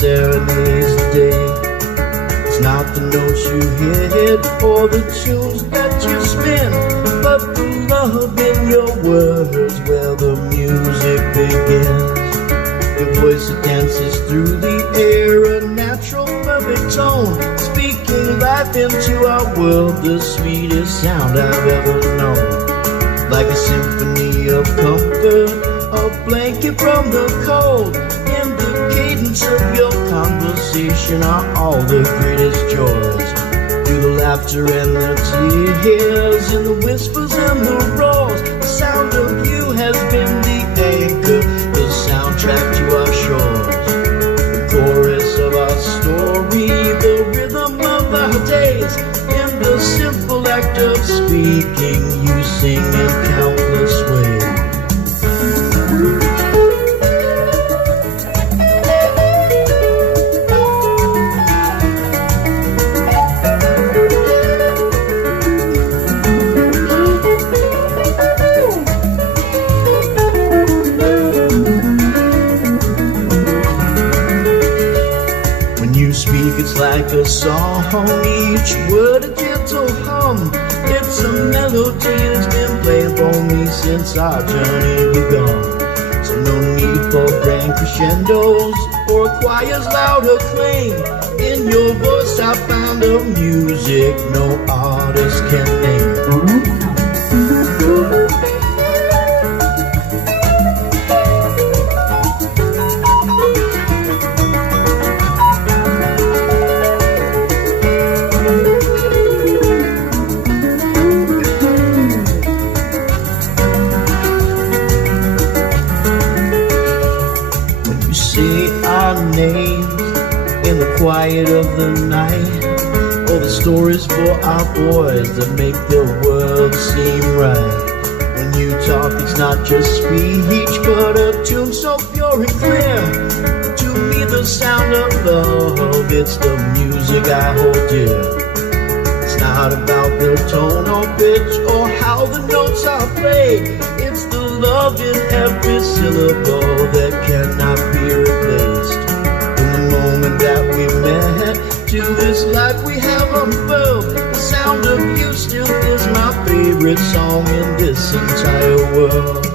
serenades the day. It's not the notes you hit or the tunes that you spin, but the love in your words where the music begins. Your voice that dances through the air, a natural perfect tone, speaking life into our world, the sweetest sound I've ever known. Like a symphony of comfort, a blanket from the cold. In the cadence of your conversation are all the greatest joys. Through the laughter and the tears, in the whispers and the roars, the sound of you has been the anchor, the soundtrack to our shores. The chorus of our story, the rhythm of our days. In the simple act of speaking, you sing in countless ways. When you speak, it's like a song, each word a gentle hum. It's a melody that's been playing for me since our journey begun. So no need for grand crescendos or a choir's loud acclaim. In your voice I found a music no artist can name. Say our names in the quiet of the night, or the stories for our boys that make the world seem right. When you talk, it's not just speech, but a tune so pure and clear. To me, the sound of love, it's the music I hold dear. It's not about the tone or pitch or how the notes are played. It's the love in every syllable that cannot be replaced. From the moment that we met to this life we have unfurled, the sound of you still is my favorite song in this entire world.